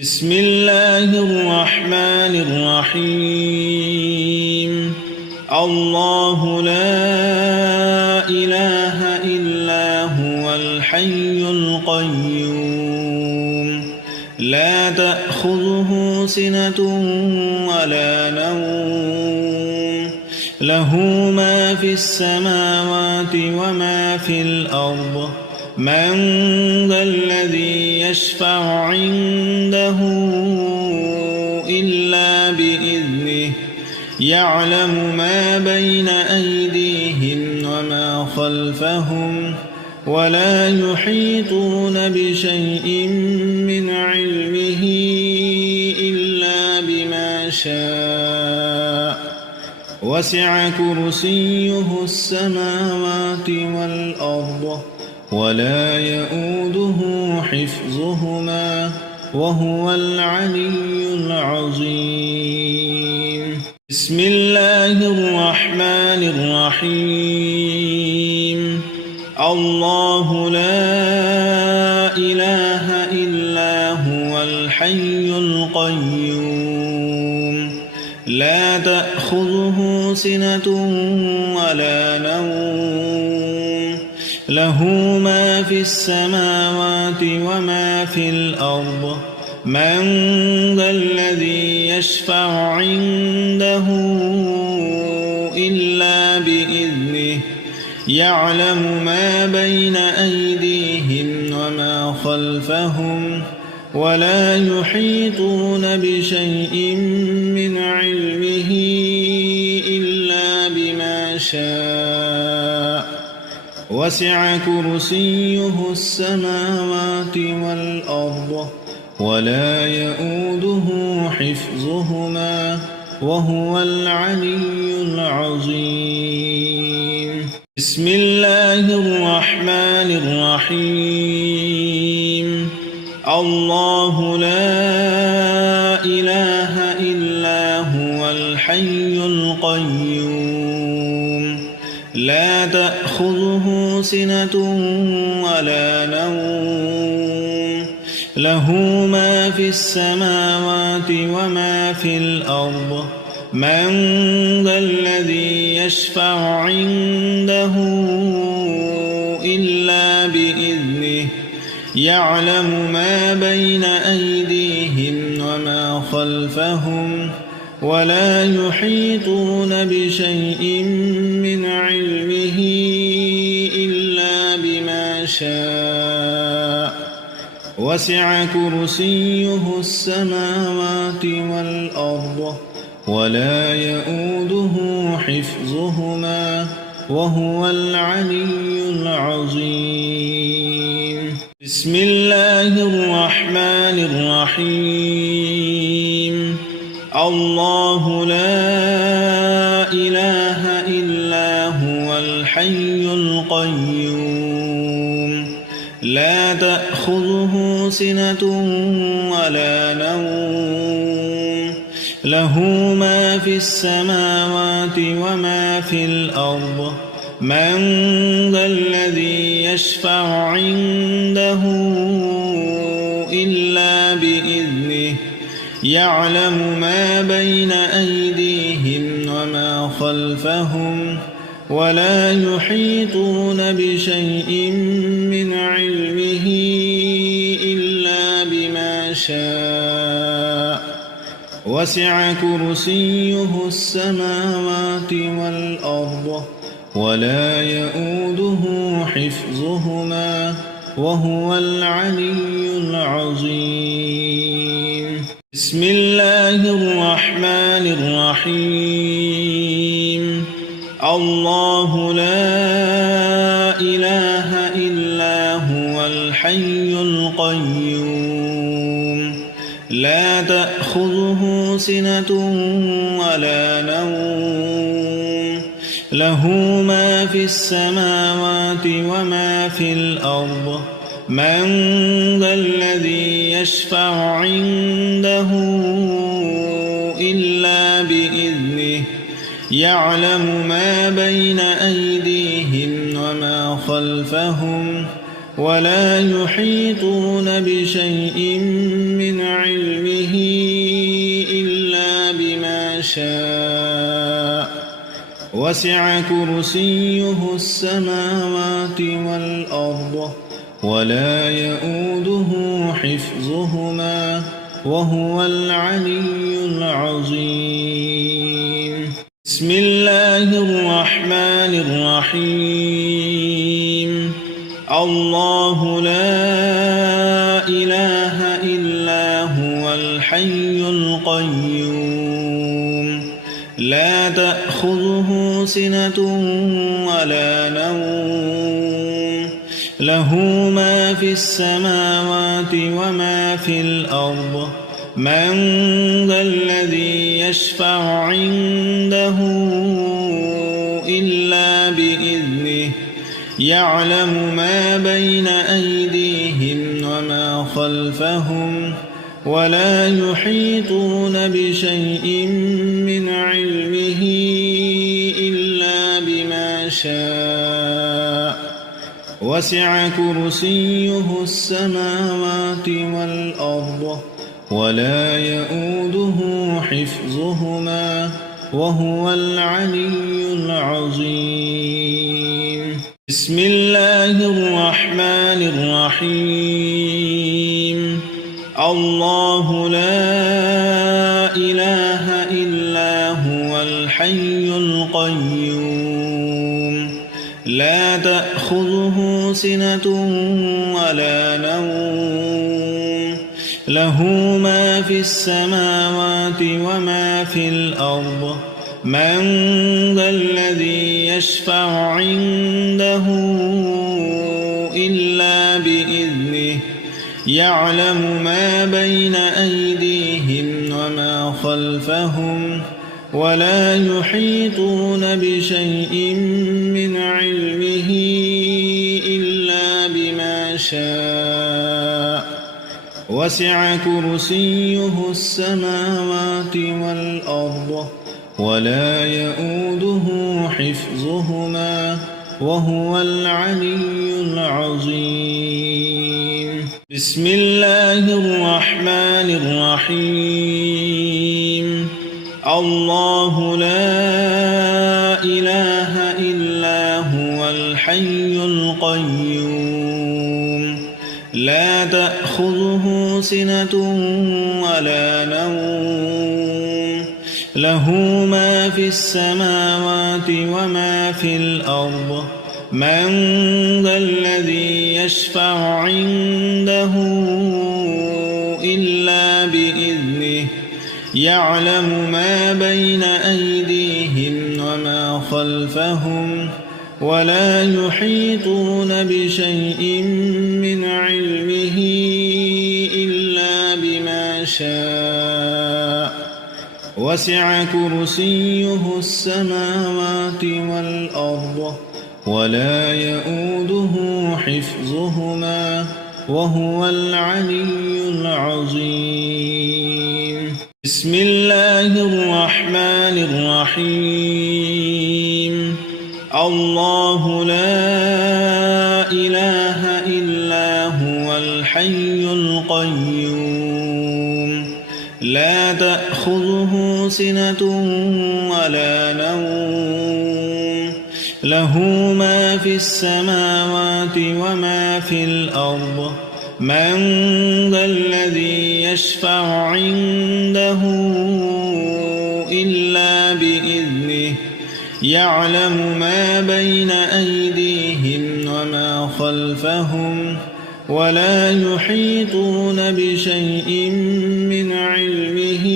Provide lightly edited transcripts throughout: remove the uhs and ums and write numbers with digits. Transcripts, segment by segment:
بسم الله الرحمن الرحيم. الله لا إله إلا هو الحي القيوم لا تأخذه سنة ولا نوم له ما في السماوات وما في الأرض من ذا الذي يشفع عنده إلا بإذنه يعلم ما بين أيديهم وما خلفهم ولا يحيطون بشيء من علمه إلا بما شاء وسع كرسيه السماوات والأرض ولا يؤوده حفظهما وهو العلي العظيم. بسم الله الرحمن الرحيم. الله لا إله إلا هو الحي القيوم لا تأخذه سنة ولا نوم له ما في السماوات وما في الأرض من ذا الذي يشفع عنده إلا بإذنه يعلم ما بين أيديهم وما خلفهم ولا يحيطون بشيء من علمه إلا بما شاء وسع كرسيه السماوات والأرض ولا يؤوده حفظهما وهو العلي العظيم. بسم الله الرحمن الرحيم. الله لا إله إلا هو الحي القيوم لا تأخذه سنة ولا نوم له ما في السماوات وما في الأرض من ذا الذي يشفع عنده إلا بإذنه يعلم ما بين أيديهم وما خلفهم ولا يحيطون بشيء من علمه إلا بما شاء وسع كرسيه السماوات والأرض ولا يؤوده حفظهما وهو العلي العظيم. بسم الله الرحمن الرحيم. الله لا إله إلا هو الحي القيوم لا تأخذه سنة ولا نوم له ما في السماوات وما في الأرض من ذا الذي يشفع عنده إلا بإذنه يعلم ما بين أيديهم وما خلفهم ولا يحيطون بشيء من علمه إلا بما شاء وسع كرسيه السماوات والأرض ولا يؤوده حفظهما وهو العلي العظيم. بسم الله الرحمن الرحيم. الله لا إله إلا هو الحي القيوم لا تأخذه سنة ولا نوم له ما في السماوات وما في الأرض من ذا الذي يشفع عنده إلا بإذنه يعلم ما بين أيديهم وما خلفهم ولا يحيطون بشيء من علمه علمه إلا بما شاء وسع كرسيه السماوات والأرض ولا يؤوده حفظهما وهو العلي العظيم. بسم الله الرحمن الرحيم. الله لا إله إلا هو الحي القيوم لا تأخذه سنة ولا نوم له ما في السماوات وما في الأرض من ذا الذي يشفع عنده إلا بإذنه يعلم ما بين أيديهم وما خلفهم ولا يحيطون بشيء من علمه إلا بما شاء وسع كرسيه السماوات والأرض ولا يؤوده حفظهما وهو العلي العظيم. بسم الله الرحمن الرحيم. الله لا إله إلا هو الحي القيوم لا تأخذه سنة ولا نوم له ما في السماوات وما في الأرض من ذا الذي يشفع عنده إلا بإذنه يعلم ما بين أيديهم وما خلفهم ولا يحيطون بشيء من علمه إلا بما شاء وسع كرسيه السماوات والأرض ولا يؤوده حفظهما وهو العلي العظيم. بسم الله الرحمن الرحيم. الله لا إله إلا هو الحي القيوم لا تأخذه سنة ولا نوم له ما في السماوات وما في الأرض من ذا الذي يشفع عنده إلا بإذنه يعلم ما بين أيديهم وما خلفهم ولا يحيطون بشيء من علمه إلا بما شاء وسع كرسيه السماوات والأرض ولا يؤوده حفظهما وهو العلي العظيم. بسم الله الرحمن الرحيم. الله لا إله إلا هو الحي القيوم لا تأخذه سنة ولا نوم له ما في السماوات وما في الأرض من ذا الذي يشفع عنده إلا بإذنه يعلم ما بين أيديهم وما خلفهم ولا يحيطون بشيء من علمه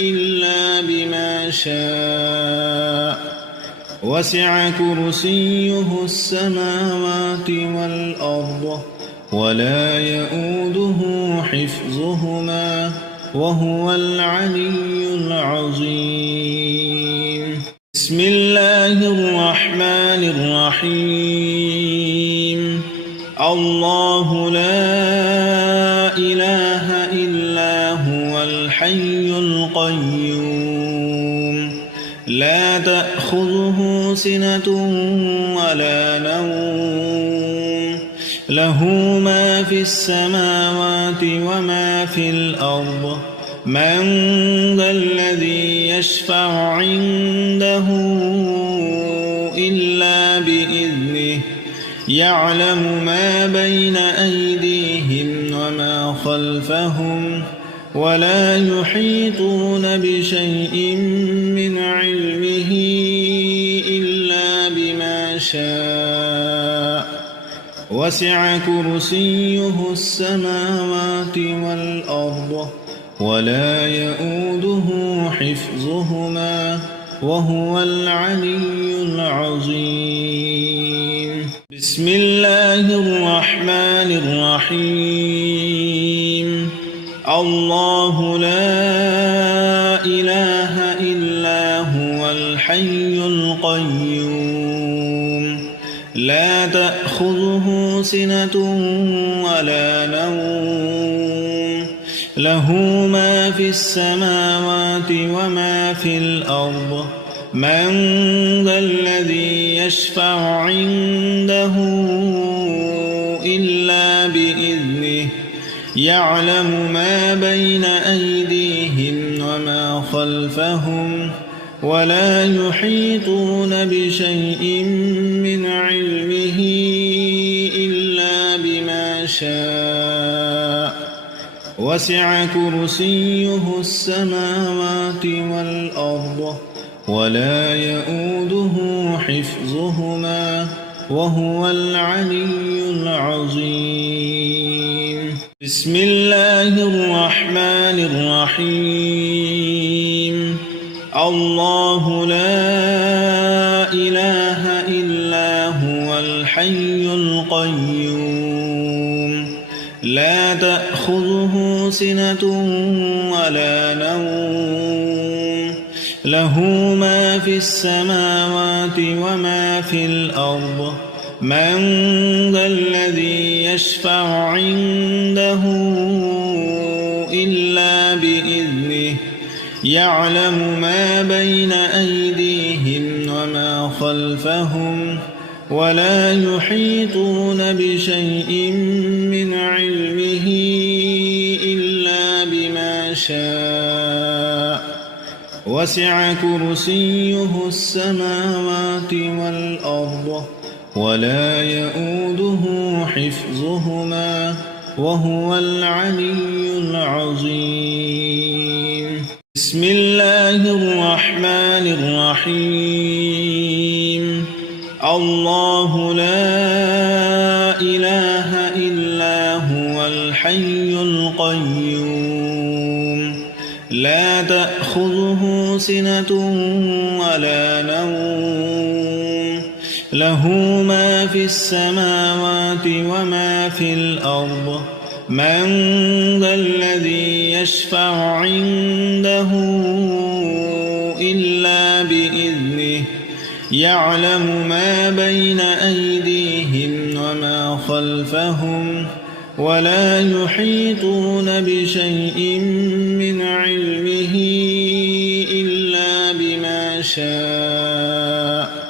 إلا بما شاء وسع كرسيه السماوات والأرض ولا يؤوده حفظهما وهو العلي العظيم. بسم الله الرحمن الرحيم. الله لا إله إلا هو الحي القيوم لا تأخذه سنة ولا نوم له ما في السماوات وما في الأرض من ذا الذي يشفع عنده إلا بإذنه يعلم ما بين أيديهم وما خلفهم ولا يحيطون بشيء من علمه إلا بما شاء وسع كرسيه السماوات والأرض ولا يؤوده حفظهما وهو العلي العظيم. بسم الله الرحمن الرحيم. الله لا إله إلا هو الحي القيوم لا تأخذه سنة ولا نوم له ما في السماوات وما في الأرض من ذا الذي يشفع عنده إلا بإذنه يعلم ما بين أيديهم وما خلفهم ولا يحيطون بشيء من علمه إلا بما شاء وسع كرسيه السماوات والأرض ولا يؤوده حفظهما وهو العلي العظيم. بسم الله الرحمن الرحيم. الله لا إله إلا هو الحي القيوم لا تأخذه سنة ولا نوم له ما في السماوات وما في الأرض من ذا الذي يشفع عنده إلا بإذنه يعلم ما بين أيديهم وما خلفهم ولا يحيطون بشيء من علمه إلا بما شاء وسع كرسيه السماوات والأرض ولا يؤوده حفظهما وهو العلي العظيم. بسم الله الرحمن الرحيم. الله لا إله إلا هو الحي القيوم لا تأخذه سنة ولا نوم له ما في السماوات وما في الأرض من ذا الذي يشفع عنده إلا بإذنه يعلم ما بين أيديهم وما خلفهم ولا يحيطون بشيء من علمه إلا بما شاء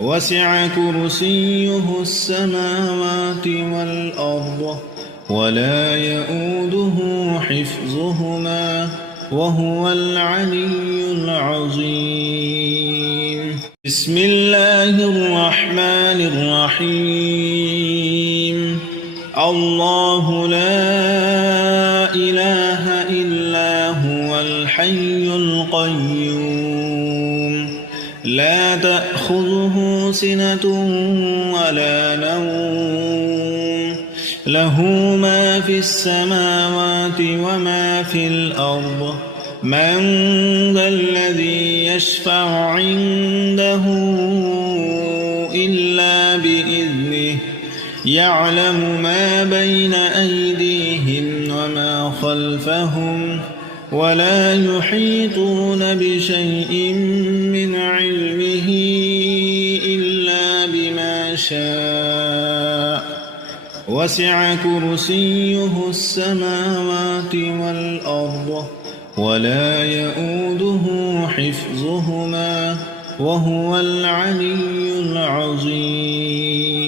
وسع كرسيه السماوات والأرض ولا يؤوده حفظهما وهو العلي العظيم. بسم الله الرحمن الرحيم. الله لا إله إلا هو الحي القيوم لا تأخذه سنة ولا نوم له ما في السماوات وما في الأرض من ذا الذي يشفع عنده إلا بإذنه يعلم ما بين أيديهم وما خلفهم ولا يحيطون بشيء من علمه إلا بما شاء وسع كرسيه السماوات والأرض ولا يؤوده حفظهما وهو العلي العظيم.